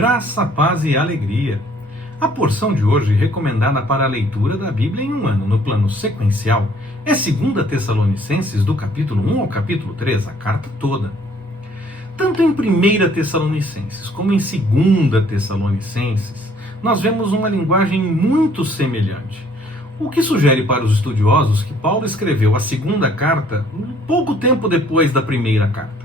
Graça, paz e alegria. A porção de hoje, recomendada para a leitura da Bíblia em um ano no plano sequencial, é 2 Tessalonicenses, do capítulo 1 ao capítulo 3, a carta toda. Tanto em 1 Tessalonicenses como em 2 Tessalonicenses, nós vemos uma linguagem muito semelhante, o que sugere para os estudiosos que Paulo escreveu a segunda carta pouco tempo depois da primeira carta.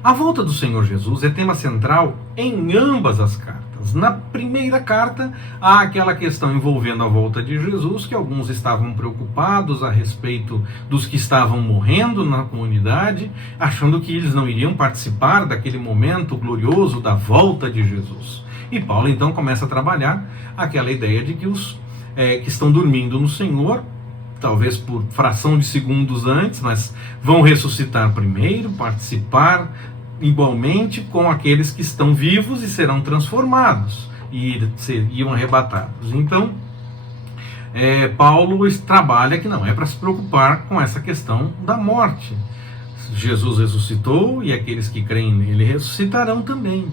A volta do Senhor Jesus é tema central em ambas as cartas. Na primeira carta, há aquela questão envolvendo a volta de Jesus, que alguns estavam preocupados a respeito dos que estavam morrendo na comunidade, achando que eles não iriam participar daquele momento glorioso da volta de Jesus. E Paulo então começa a trabalhar aquela ideia de que os que estão dormindo no Senhor, talvez por fração de segundos antes, mas vão ressuscitar primeiro, participar igualmente com aqueles que estão vivos e serão transformados e seriam arrebatados. Então, Paulo trabalha que não é para se preocupar com essa questão da morte. Jesus ressuscitou e aqueles que creem nele ressuscitarão também.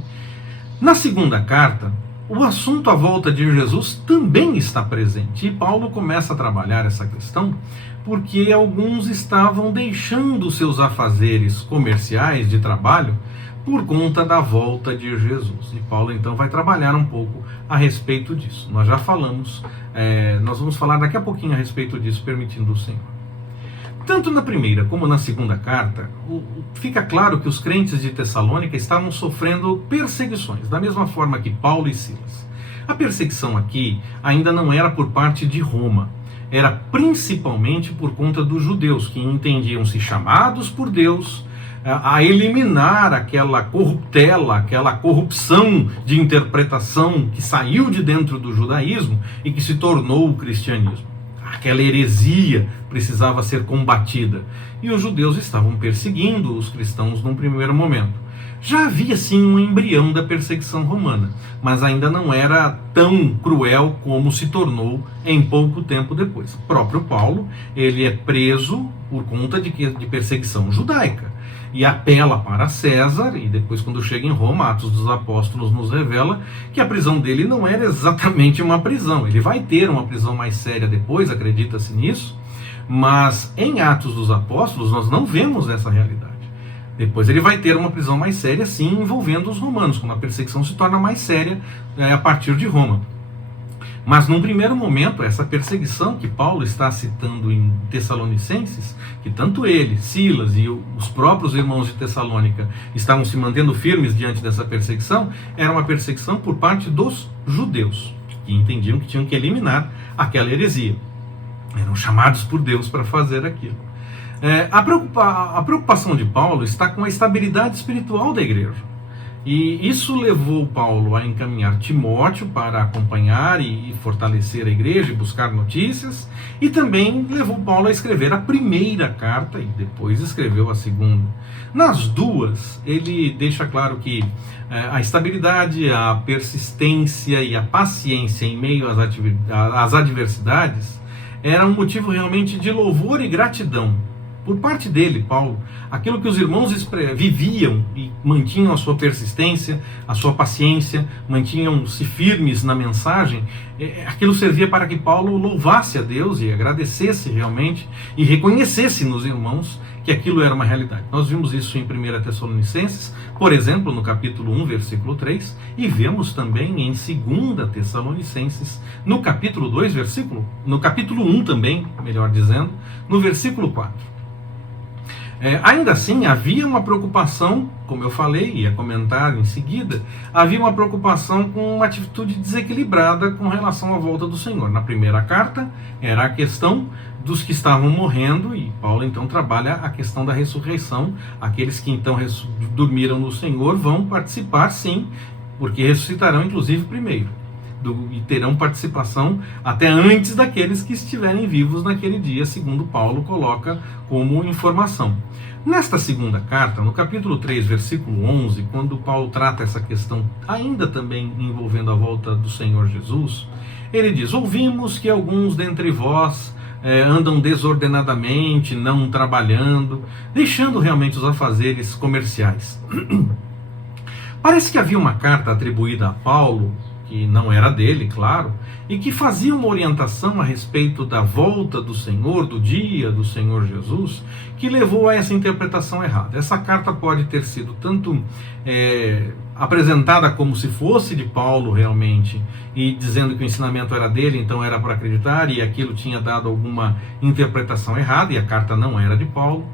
Na segunda carta, o assunto à volta de Jesus também está presente, e Paulo começa a trabalhar essa questão porque alguns estavam deixando seus afazeres comerciais de trabalho por conta da volta de Jesus. E Paulo então vai trabalhar um pouco a respeito disso. Nós já falamos, nós vamos falar daqui a pouquinho a respeito disso, permitindo o Senhor. Tanto na primeira como na segunda carta, fica claro que os crentes de Tessalônica estavam sofrendo perseguições, da mesma forma que Paulo e Silas. A perseguição aqui ainda não era por parte de Roma, era principalmente por conta dos judeus, que entendiam-se chamados por Deus a eliminar aquela corruptela, aquela corrupção de interpretação que saiu de dentro do judaísmo e que se tornou o cristianismo. Aquela heresia precisava ser combatida. E os judeus estavam perseguindo os cristãos num primeiro momento. Já havia sim um embrião da perseguição romana, mas ainda não era tão cruel como se tornou em pouco tempo depois. O próprio Paulo, ele é preso por conta de perseguição judaica e apela para César, e depois quando chega em Roma, Atos dos Apóstolos nos revela que a prisão dele não era exatamente uma prisão. Ele vai ter uma prisão mais séria depois, acredita-se nisso, mas em Atos dos Apóstolos nós não vemos essa realidade. Depois ele vai ter uma prisão mais séria, sim, envolvendo os romanos, quando a perseguição se torna mais séria a partir de Roma. Mas num primeiro momento, essa perseguição que Paulo está citando em Tessalonicenses, que tanto ele, Silas e os próprios irmãos de Tessalônica estavam se mantendo firmes diante dessa perseguição, era uma perseguição por parte dos judeus, que entendiam que tinham que eliminar aquela heresia. Eram chamados por Deus para fazer aquilo. A preocupação de Paulo está com a estabilidade espiritual da igreja. E isso levou Paulo a encaminhar Timóteo para acompanhar e fortalecer a igreja e buscar notícias, e também levou Paulo a escrever a primeira carta e depois escreveu a segunda. Nas duas, ele deixa claro que a estabilidade, a persistência e a paciência em meio às adversidades era um motivo realmente de louvor e gratidão. Por parte dele, Paulo, aquilo que os irmãos viviam e mantinham a sua persistência, a sua paciência, mantinham-se firmes na mensagem, aquilo servia para que Paulo louvasse a Deus e agradecesse realmente e reconhecesse nos irmãos que aquilo era uma realidade. Nós vimos isso em 1 Tessalonicenses, por exemplo, no capítulo 1, versículo 3, e vemos também em 2 Tessalonicenses, no capítulo 2, no capítulo 1 também, melhor dizendo, no versículo 4. Ainda assim, havia uma preocupação, como eu falei, ia comentar em seguida, havia uma preocupação com uma atitude desequilibrada com relação à volta do Senhor. Na primeira carta, era a questão dos que estavam morrendo, e Paulo então trabalha a questão da ressurreição. Aqueles que então dormiram no Senhor vão participar sim, porque ressuscitarão inclusive primeiro. E terão participação até antes daqueles que estiverem vivos naquele dia, segundo Paulo coloca como informação. Nesta segunda carta, no capítulo 3, versículo 11, quando Paulo trata essa questão ainda também envolvendo a volta do Senhor Jesus, ele diz: ouvimos que alguns dentre vós andam desordenadamente, não trabalhando, deixando realmente os afazeres comerciais. Parece que havia uma carta atribuída a Paulo, que não era dele, claro, e que fazia uma orientação a respeito da volta do Senhor, do dia do Senhor Jesus, que levou a essa interpretação errada. Essa carta pode ter sido tanto apresentada como se fosse de Paulo realmente, e dizendo que o ensinamento era dele, então era para acreditar, e aquilo tinha dado alguma interpretação errada, e a carta não era de Paulo.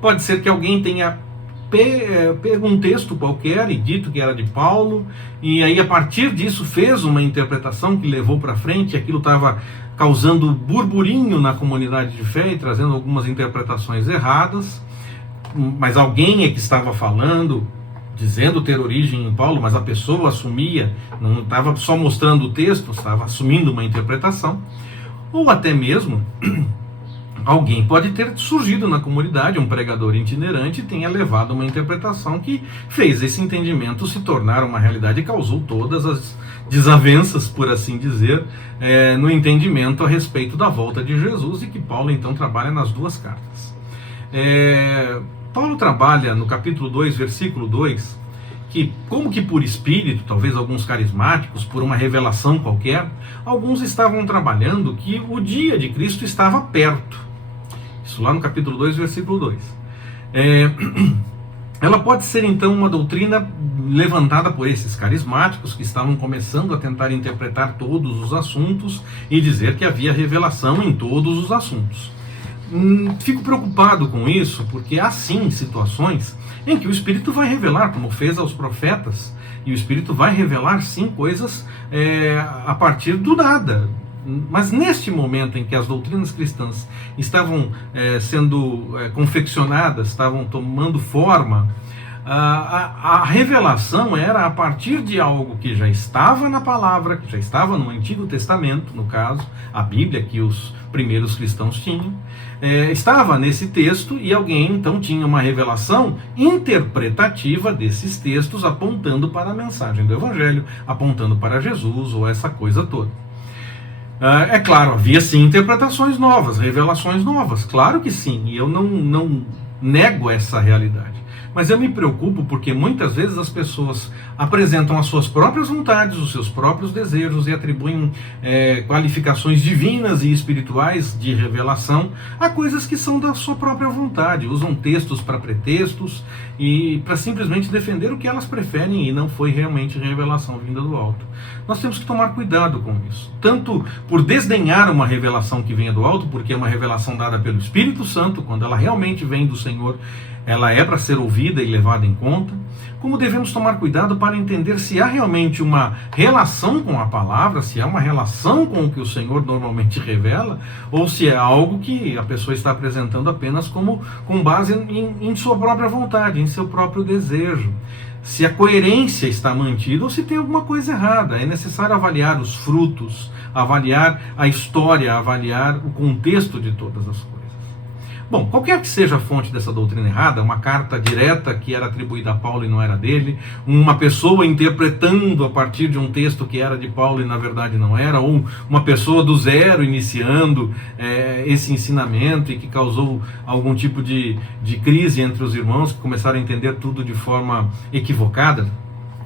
Pode ser que alguém tenha pego um texto qualquer e dito que era de Paulo, e aí a partir disso fez uma interpretação que levou para frente, e aquilo estava causando burburinho na comunidade de fé e trazendo algumas interpretações erradas, mas alguém é que estava falando, dizendo ter origem em Paulo, mas a pessoa assumia, não estava só mostrando o texto, estava assumindo uma interpretação, ou até mesmo alguém pode ter surgido na comunidade, um pregador itinerante, e tenha levado uma interpretação que fez esse entendimento se tornar uma realidade e causou todas as desavenças, por assim dizer, no entendimento a respeito da volta de Jesus, e que Paulo então trabalha nas duas cartas. Paulo trabalha no capítulo 2, versículo 2, que como que por espírito, talvez alguns carismáticos, por uma revelação qualquer, alguns estavam trabalhando que o dia de Cristo estava perto. Isso lá no capítulo 2, versículo 2. Ela pode ser então uma doutrina levantada por esses carismáticos que estavam começando a tentar interpretar todos os assuntos e dizer que havia revelação em todos os assuntos. Fico preocupado com isso, porque há sim situações em que o Espírito vai revelar, como fez aos profetas, e o Espírito vai revelar sim coisas a partir do nada. Mas neste momento em que as doutrinas cristãs estavam sendo confeccionadas, estavam tomando forma, a revelação era a partir de algo que já estava na palavra, que já estava no Antigo Testamento, no caso, a Bíblia que os primeiros cristãos tinham, estava nesse texto, e alguém então tinha uma revelação interpretativa desses textos, apontando para a mensagem do Evangelho, apontando para Jesus, ou essa coisa toda. É claro, havia sim interpretações novas, revelações novas, claro que sim, e eu não nego essa realidade. Mas eu me preocupo porque muitas vezes as pessoas apresentam as suas próprias vontades, os seus próprios desejos, e atribuem qualificações divinas e espirituais de revelação a coisas que são da sua própria vontade. Usam textos para pretextos e para simplesmente defender o que elas preferem, e não foi realmente revelação vinda do alto. Nós temos que tomar cuidado com isso, tanto por desdenhar uma revelação que venha do alto, porque é uma revelação dada pelo Espírito Santo, quando ela realmente vem do Senhor, ela é para ser ouvida e levada em conta, como devemos tomar cuidado para entender se há realmente uma relação com a palavra, se há uma relação com o que o Senhor normalmente revela, ou se é algo que a pessoa está apresentando apenas com base em sua própria vontade, em seu próprio desejo. Se a coerência está mantida ou se tem alguma coisa errada. É necessário avaliar os frutos, avaliar a história, avaliar o contexto de todas as coisas. Bom, qualquer que seja a fonte dessa doutrina errada, uma carta direta que era atribuída a Paulo e não era dele, uma pessoa interpretando a partir de um texto que era de Paulo e na verdade não era, ou uma pessoa do zero iniciando esse ensinamento e que causou algum tipo de crise entre os irmãos, que começaram a entender tudo de forma equivocada,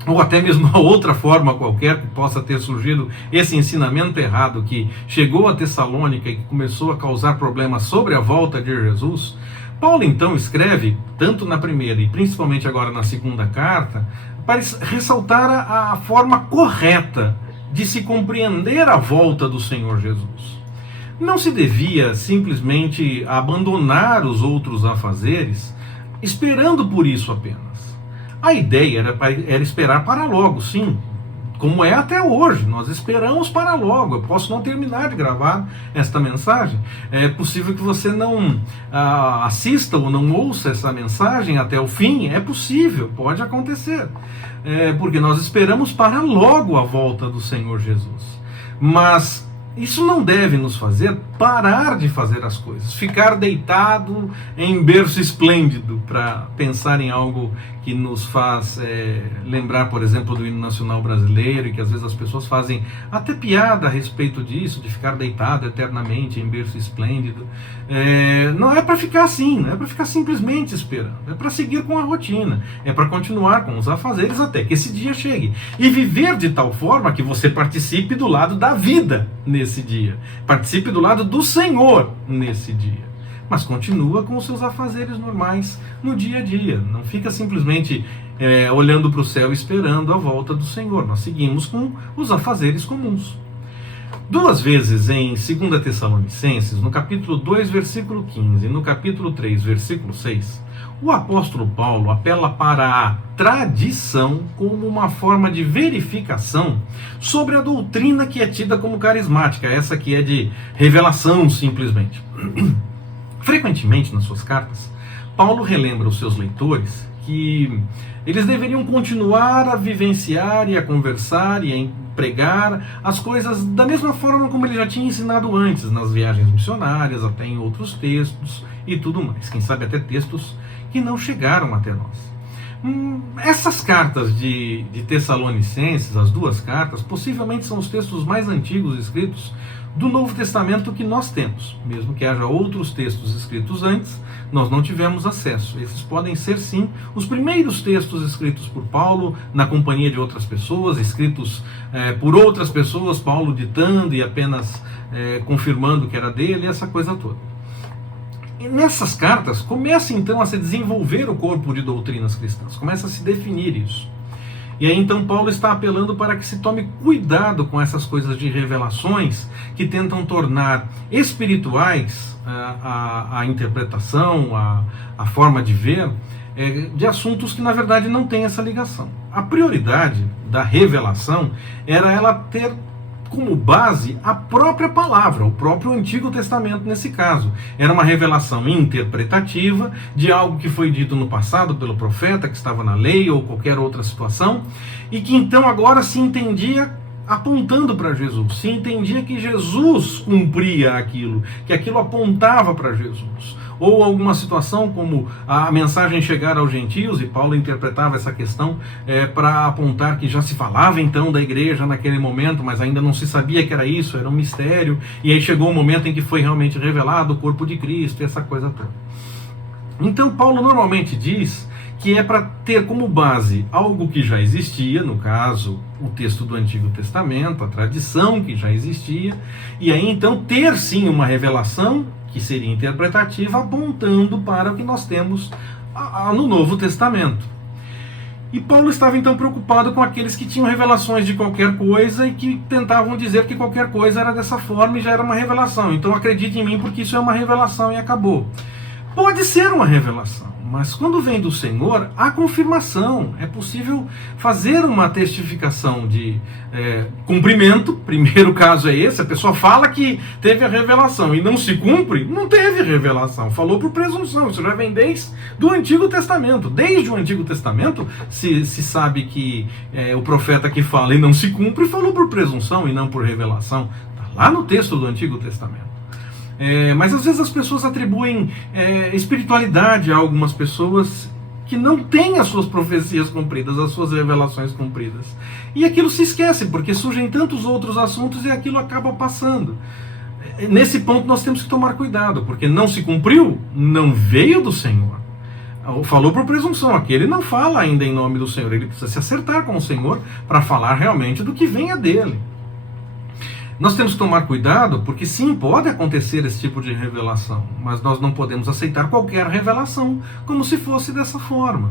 ou até mesmo uma outra forma qualquer que possa ter surgido esse ensinamento errado que chegou a Tessalônica e que começou a causar problemas sobre a volta de Jesus. Paulo então escreve, tanto na primeira e principalmente agora na segunda carta, para ressaltar a forma correta de se compreender a volta do Senhor Jesus. Não se devia simplesmente abandonar os outros afazeres, esperando por isso apenas. A ideia era esperar para logo, sim, como é até hoje. Nós esperamos para logo. Eu posso não terminar de gravar esta mensagem. É possível que você não assista ou não ouça essa mensagem até o fim. É possível, pode acontecer. Porque nós esperamos para logo a volta do Senhor Jesus. Mas isso não deve nos fazer parar de fazer as coisas, ficar deitado em berço esplêndido para pensar em algo que nos faz lembrar, por exemplo, do hino nacional brasileiro, e que às vezes as pessoas fazem até piada a respeito disso, de ficar deitado eternamente em berço esplêndido. Não é para ficar assim, não é para ficar simplesmente esperando, é para seguir com a rotina, é para continuar com os afazeres até que esse dia chegue, e viver de tal forma que você participe do lado da vida nesse dia, participe do lado do Senhor nesse dia, mas continua com os seus afazeres normais no dia a dia, não fica simplesmente olhando para o céu esperando a volta do Senhor. Nós seguimos com os afazeres comuns. Duas vezes em 2 Tessalonicenses, no capítulo 2, versículo 15, e no capítulo 3, versículo 6, o apóstolo Paulo apela para a tradição como uma forma de verificação sobre a doutrina que é tida como carismática, essa que é de revelação simplesmente. Frequentemente nas suas cartas, Paulo relembra os seus leitores que eles deveriam continuar a vivenciar e a conversar e a pregar as coisas da mesma forma como ele já tinha ensinado antes, nas viagens missionárias, até em outros textos e tudo mais. Quem sabe até textos que não chegaram até nós. Essas cartas de Tessalonicenses, as duas cartas, possivelmente são os textos mais antigos escritos do Novo Testamento que nós temos. Mesmo que haja outros textos escritos antes, nós não tivemos acesso. Esses podem ser, sim, os primeiros textos escritos por Paulo, na companhia de outras pessoas, escritos por outras pessoas, Paulo ditando e apenas confirmando que era dele, essa coisa toda. E nessas cartas começa então a se desenvolver o corpo de doutrinas cristãs, começa a se definir isso. E aí então Paulo está apelando para que se tome cuidado com essas coisas de revelações que tentam tornar espirituais a interpretação, a forma de ver, de assuntos que na verdade não têm essa ligação. A prioridade da revelação era ela ter como base a própria palavra, o próprio Antigo Testamento nesse caso. Era uma revelação interpretativa de algo que foi dito no passado pelo profeta, que estava na lei ou qualquer outra situação, e que então agora se entendia apontando para Jesus, se entendia que Jesus cumpria aquilo, que aquilo apontava para Jesus. Ou alguma situação como a mensagem chegar aos gentios, e Paulo interpretava essa questão para apontar que já se falava então da igreja naquele momento, mas ainda não se sabia que era isso, era um mistério, e aí chegou o momento em que foi realmente revelado o corpo de Cristo, e essa coisa toda. Então Paulo normalmente diz que é para ter como base algo que já existia, no caso, o texto do Antigo Testamento, a tradição que já existia, e aí então ter sim uma revelação que seria interpretativa, apontando para o que nós temos no Novo Testamento. E Paulo estava então preocupado com aqueles que tinham revelações de qualquer coisa e que tentavam dizer que qualquer coisa era dessa forma e já era uma revelação. Então acredite em mim porque isso é uma revelação e acabou. Pode ser uma revelação, mas quando vem do Senhor, há confirmação. É possível fazer uma testificação de cumprimento. Primeiro caso é esse, a pessoa fala que teve a revelação e não se cumpre, não teve revelação, falou por presunção. Isso já vem desde do Antigo Testamento. Desde o Antigo Testamento se sabe que o profeta que fala e não se cumpre, falou por presunção e não por revelação. Está lá no texto do Antigo Testamento. Mas às vezes as pessoas atribuem espiritualidade a algumas pessoas que não têm as suas profecias cumpridas, as suas revelações cumpridas. E aquilo se esquece, porque surgem tantos outros assuntos e aquilo acaba passando. Nesse ponto nós temos que tomar cuidado, porque não se cumpriu, não veio do Senhor. Falou por presunção, aquele não fala ainda em nome do Senhor, ele precisa se acertar com o Senhor para falar realmente do que venha dele. Nós temos que tomar cuidado, porque sim, pode acontecer esse tipo de revelação, mas nós não podemos aceitar qualquer revelação como se fosse dessa forma.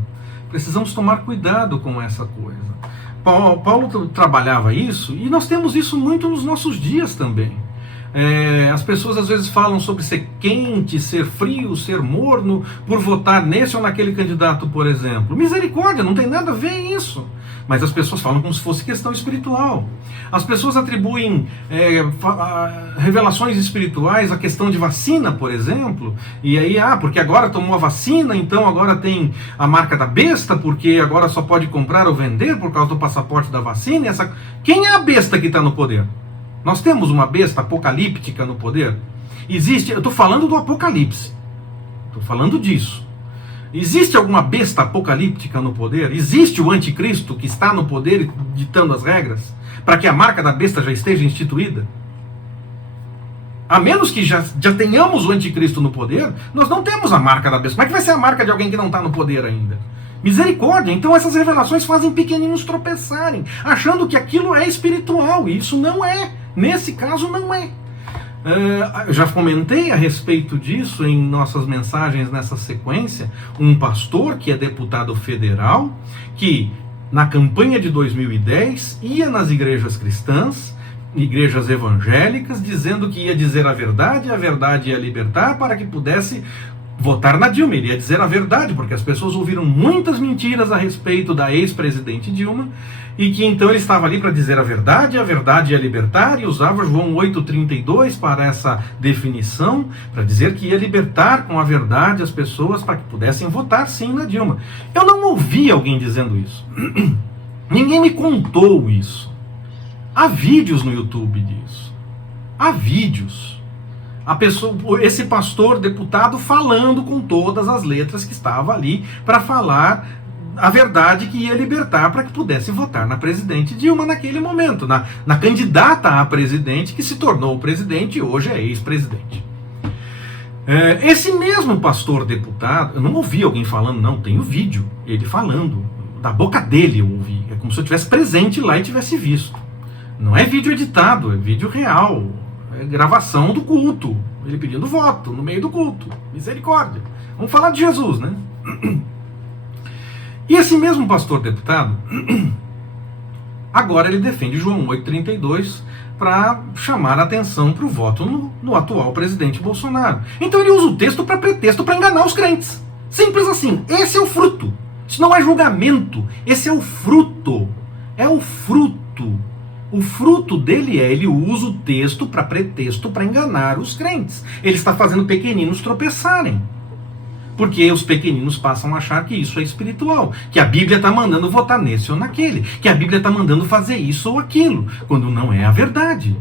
Precisamos tomar cuidado com essa coisa. Paulo trabalhava isso, e nós temos isso muito nos nossos dias também. As pessoas às vezes falam sobre ser quente, ser frio, ser morno, por votar nesse ou naquele candidato, por exemplo. Misericórdia, não tem nada a ver isso. Mas as pessoas falam como se fosse questão espiritual. As pessoas atribuem revelações espirituais à questão de vacina, por exemplo, e aí, porque agora tomou a vacina, então agora tem a marca da besta, porque agora só pode comprar ou vender por causa do passaporte da vacina. Quem é a besta que está no poder? Nós temos uma besta apocalíptica no poder? Existe, eu estou falando do Apocalipse, estou falando disso. Existe alguma besta apocalíptica no poder? Existe o anticristo que está no poder ditando as regras para que a marca da besta já esteja instituída? A menos que já tenhamos o anticristo no poder, nós não temos a marca da besta. Como é que vai ser a marca de alguém que não está no poder ainda? Misericórdia. Então essas revelações fazem pequeninos tropeçarem, achando que aquilo é espiritual, e isso não é. Nesse caso não é. Eu já comentei a respeito disso em nossas mensagens nessa sequência. Um pastor que é deputado federal, que na campanha de 2010 ia nas igrejas cristãs, igrejas evangélicas, dizendo que ia dizer a verdade ia libertar, para que pudesse votar na Dilma. Ele ia dizer a verdade, porque as pessoas ouviram muitas mentiras a respeito da ex-presidente Dilma, e que então ele estava ali para dizer a verdade ia libertar, e usava João 8,32 para essa definição, para dizer que ia libertar com a verdade as pessoas para que pudessem votar sim na Dilma. Eu não ouvi alguém dizendo isso. Ninguém me contou isso. Há vídeos no YouTube disso. Há vídeos. Esse pastor deputado falando com todas as letras que estava ali para falar a verdade que ia libertar para que pudesse votar na presidente Dilma naquele momento, na candidata a presidente que se tornou presidente e hoje é ex-presidente. Esse mesmo pastor deputado, eu não ouvi alguém falando, não, tem o vídeo, ele falando, da boca dele eu ouvi, é como se eu estivesse presente lá e tivesse visto. Não é vídeo editado, é vídeo real, é gravação do culto, ele pedindo voto no meio do culto, misericórdia. Vamos falar de Jesus, né? E esse mesmo pastor deputado, agora ele defende João 8,32 para chamar a atenção para o voto no atual presidente Bolsonaro. Então ele usa o texto para pretexto para enganar os crentes. Simples assim. Esse é o fruto. Isso não é julgamento. Esse é o fruto. É o fruto. O fruto dele ele usa o texto para pretexto para enganar os crentes. Ele está fazendo pequeninos tropeçarem. Porque os pequeninos passam a achar que isso é espiritual, que a Bíblia está mandando votar nesse ou naquele, que a Bíblia está mandando fazer isso ou aquilo, quando não é a verdade.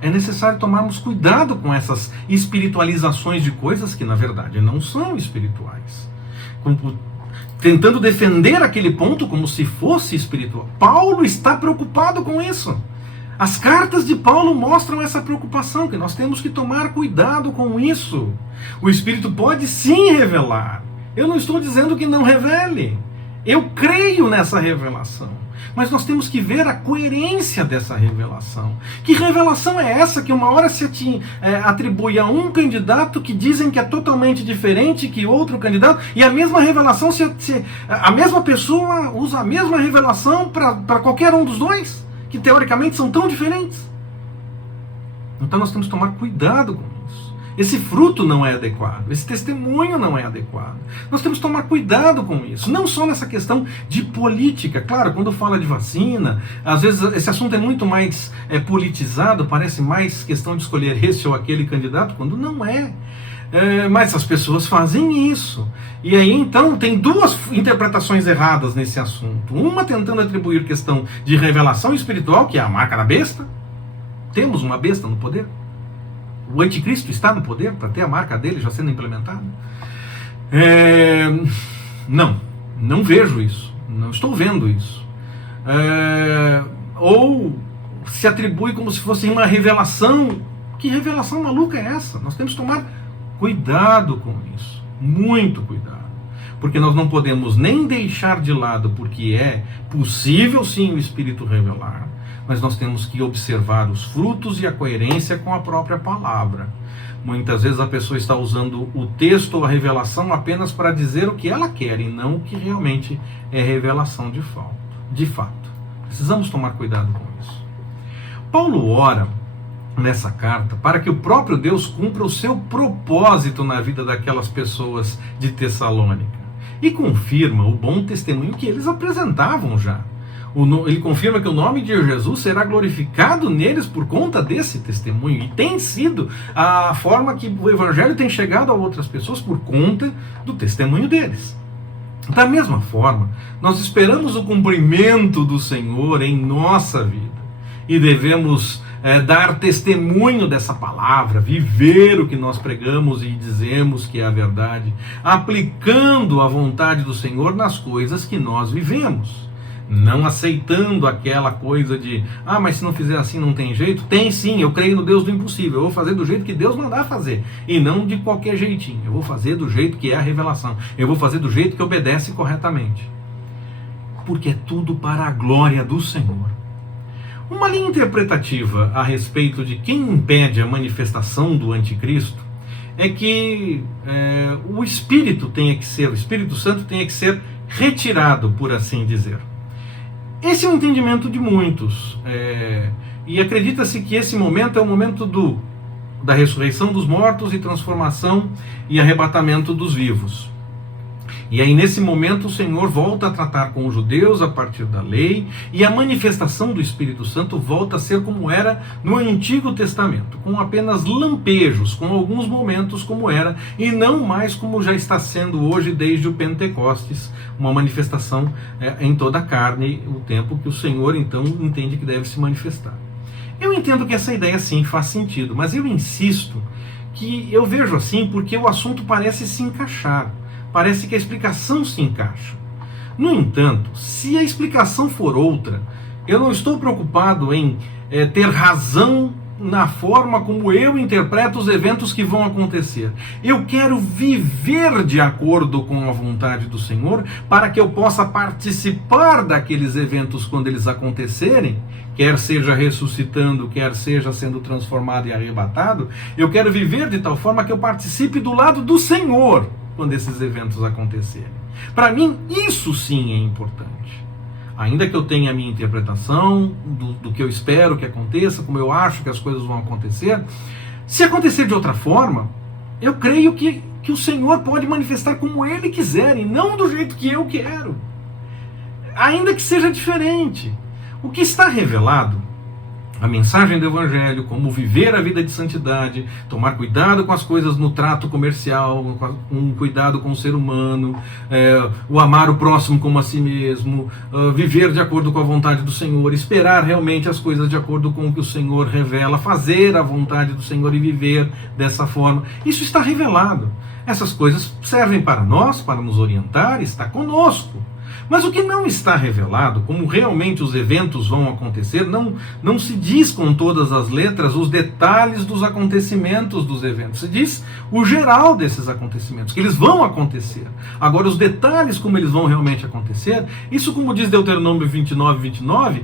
É necessário tomarmos cuidado com essas espiritualizações de coisas que na verdade não são espirituais. Tentando defender aquele ponto como se fosse espiritual. Paulo está preocupado com isso. As cartas de Paulo mostram essa preocupação, que nós temos que tomar cuidado com isso. O Espírito pode sim revelar. Eu não estou dizendo que não revele. Eu creio nessa revelação. Mas nós temos que ver a coerência dessa revelação. Que revelação é essa que uma hora se atribui a um candidato que dizem que é totalmente diferente que outro candidato, e a mesma revelação, a mesma pessoa usa a mesma revelação para qualquer um dos dois? Que teoricamente são tão diferentes. Então nós temos que tomar cuidado com isso. Esse fruto não é adequado, esse testemunho não é adequado. Nós temos que tomar cuidado com isso, não só nessa questão de política. Claro, quando fala de vacina, às vezes esse assunto é muito mais politizado, parece mais questão de escolher esse ou aquele candidato, quando não é. Mas as pessoas fazem isso. E aí então tem duas interpretações erradas nesse assunto. Uma tentando atribuir questão de revelação espiritual, que é a marca da besta. Temos uma besta no poder. O anticristo está no poder para ter a marca dele já sendo implementada. Não vejo isso. Não estou vendo isso. Ou se atribui como se fosse uma revelação. Que revelação maluca é essa? Nós temos que tomar cuidado com isso, muito cuidado, porque nós não podemos nem deixar de lado, porque é possível sim o Espírito revelar, mas nós temos que observar os frutos e a coerência com a própria palavra. Muitas vezes a pessoa está usando o texto ou a revelação apenas para dizer o que ela quer e não o que realmente é revelação de fato. Precisamos tomar cuidado com isso. Paulo ora nessa carta para que o próprio Deus cumpra o seu propósito na vida daquelas pessoas de Tessalônica e confirma o bom testemunho que eles apresentavam já. Ele confirma que o nome de Jesus será glorificado neles por conta desse testemunho, e tem sido a forma que o Evangelho tem chegado a outras pessoas por conta do testemunho deles. Da mesma forma, nós esperamos o cumprimento do Senhor em nossa vida. e devemos dar testemunho dessa palavra, viver o que nós pregamos e dizemos que é a verdade, aplicando a vontade do Senhor nas coisas que nós vivemos. Não aceitando aquela coisa de, mas se não fizer assim não tem jeito. Tem sim, eu creio no Deus do impossível, eu vou fazer do jeito que Deus mandar fazer, e não de qualquer jeitinho. Eu vou fazer do jeito que é a revelação, eu vou fazer do jeito que obedece corretamente, porque é tudo para a glória do Senhor. Uma linha interpretativa a respeito de quem impede a manifestação do anticristo é que o Espírito Santo tenha que ser retirado, por assim dizer. Esse é o entendimento de muitos, e acredita-se que esse momento é o momento da ressurreição dos mortos e transformação e arrebatamento dos vivos. E aí nesse momento o Senhor volta a tratar com os judeus a partir da lei, e a manifestação do Espírito Santo volta a ser como era no Antigo Testamento, com apenas lampejos, com alguns momentos como era, e não mais como já está sendo hoje desde o Pentecostes, uma manifestação em toda a carne, o tempo que o Senhor então entende que deve se manifestar. Eu entendo que essa ideia sim faz sentido, mas eu insisto que eu vejo assim porque o assunto parece se encaixar. Parece que a explicação se encaixa. No entanto, se a explicação for outra, eu não estou preocupado em ter razão na forma como eu interpreto os eventos que vão acontecer. Eu quero viver de acordo com a vontade do Senhor, para que eu possa participar daqueles eventos quando eles acontecerem, quer seja ressuscitando, quer seja sendo transformado e arrebatado. Eu quero viver de tal forma que eu participe do lado do Senhor quando esses eventos acontecerem. Para mim, isso sim é importante. Ainda que eu tenha a minha interpretação do que eu espero que aconteça, como eu acho que as coisas vão acontecer, se acontecer de outra forma, eu creio que o Senhor pode manifestar como Ele quiser, e não do jeito que eu quero. Ainda que seja diferente. O que está revelado, a mensagem do Evangelho, como viver a vida de santidade, tomar cuidado com as coisas no trato comercial, com cuidado com o ser humano, o amar o próximo como a si mesmo, viver de acordo com a vontade do Senhor, esperar realmente as coisas de acordo com o que o Senhor revela, fazer a vontade do Senhor e viver dessa forma. Isso está revelado. Essas coisas servem para nós, para nos orientar, está conosco. Mas o que não está revelado, como realmente os eventos vão acontecer, não se diz com todas as letras os detalhes dos acontecimentos dos eventos. Se diz o geral desses acontecimentos, que eles vão acontecer. Agora, os detalhes como eles vão realmente acontecer, isso, como diz Deuteronômio 29,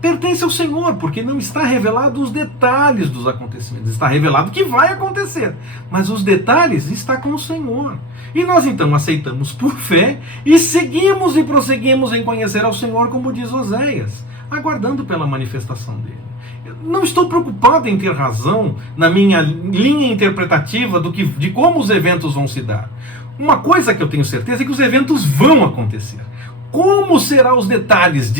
pertence ao Senhor, porque não está revelado os detalhes dos acontecimentos. Está revelado que vai acontecer, mas os detalhes estão com o Senhor. E nós então aceitamos por fé e seguimos e prosseguimos em conhecer ao Senhor, como diz Oséias, aguardando pela manifestação dele. Eu não estou preocupado em ter razão na minha linha interpretativa de como os eventos vão se dar. Uma coisa que eu tenho certeza é que os eventos vão acontecer. Como serão os detalhes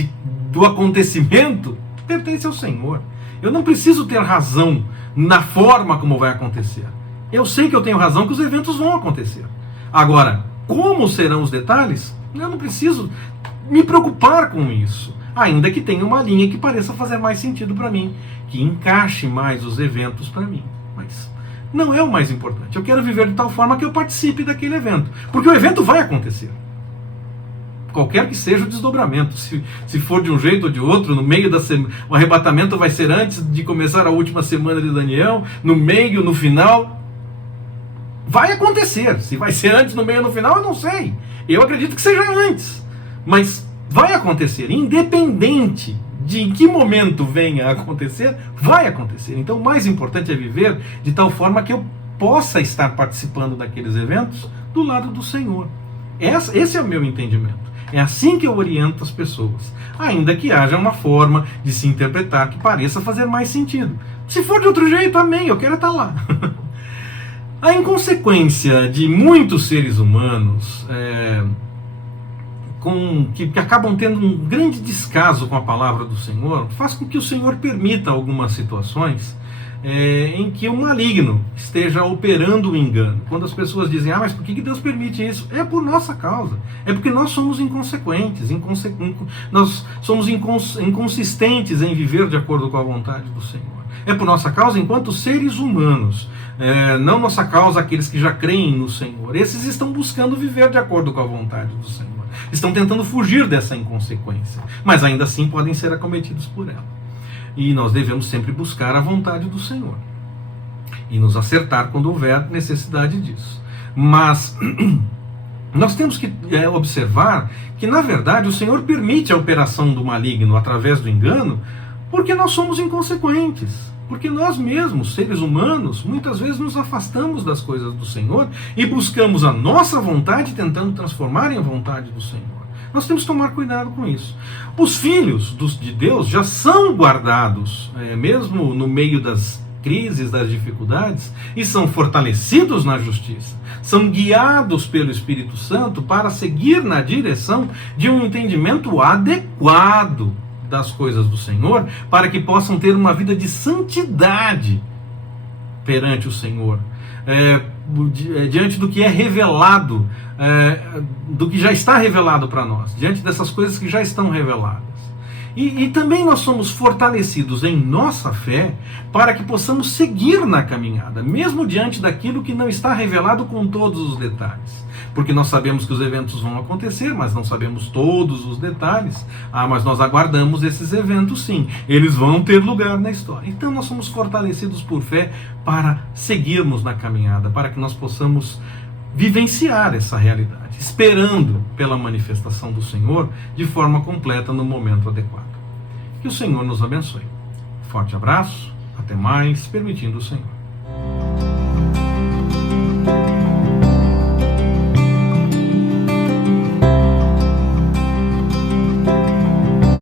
do acontecimento, pertence ao Senhor. Eu não preciso ter razão na forma como vai acontecer. Eu sei que eu tenho razão que os eventos vão acontecer. Agora, como serão os detalhes, eu não preciso me preocupar com isso, ainda que tenha uma linha que pareça fazer mais sentido para mim, que encaixe mais os eventos para mim. Mas não é o mais importante. Eu quero viver de tal forma que eu participe daquele evento, porque o evento vai acontecer. Qualquer que seja o desdobramento, se for de um jeito ou de outro, no meio da semana, o arrebatamento vai ser antes de começar a última semana de Daniel, no meio, no final, vai acontecer. Se vai ser antes, no meio ou no final, eu não sei. Eu acredito que seja antes, mas vai acontecer, independente de em que momento venha a acontecer, vai acontecer. Então o mais importante é viver de tal forma que eu possa estar participando daqueles eventos do lado do Senhor. Esse é o meu entendimento. É assim que eu oriento as pessoas, ainda que haja uma forma de se interpretar que pareça fazer mais sentido. Se for de outro jeito, amém, eu quero estar lá. A inconsequência de muitos seres humanos que acabam tendo um grande descaso com a palavra do Senhor faz com que o Senhor permita algumas situações em que o maligno esteja operando o engano. Quando as pessoas dizem, mas por que Deus permite isso? É por nossa causa. É porque nós somos inconsequentes, nós somos inconsistentes em viver de acordo com a vontade do Senhor. É por nossa causa enquanto seres humanos, não nossa causa aqueles que já creem no Senhor. Esses estão buscando viver de acordo com a vontade do Senhor. Estão tentando fugir dessa inconsequência, mas ainda assim podem ser acometidos por ela. E nós devemos sempre buscar a vontade do Senhor e nos acertar quando houver necessidade disso. Mas nós temos que observar que, na verdade, o Senhor permite a operação do maligno através do engano porque nós somos inconsequentes. Porque nós mesmos, seres humanos, muitas vezes nos afastamos das coisas do Senhor e buscamos a nossa vontade tentando transformar em vontade do Senhor. Nós temos que tomar cuidado com isso. Os filhos de Deus já são guardados, mesmo no meio das crises, das dificuldades, e são fortalecidos na justiça. São guiados pelo Espírito Santo para seguir na direção de um entendimento adequado das coisas do Senhor, para que possam ter uma vida de santidade perante o Senhor, diante do que é revelado, do que já está revelado para nós, diante dessas coisas que já estão reveladas. E também nós somos fortalecidos em nossa fé para que possamos seguir na caminhada, mesmo diante daquilo que não está revelado com todos os detalhes. Porque nós sabemos que os eventos vão acontecer, mas não sabemos todos os detalhes. Mas nós aguardamos esses eventos sim. Eles vão ter lugar na história. Então nós somos fortalecidos por fé para seguirmos na caminhada, para que nós possamos vivenciar essa realidade, esperando pela manifestação do Senhor de forma completa no momento adequado. Que o Senhor nos abençoe. Forte abraço, até mais, permitindo o Senhor.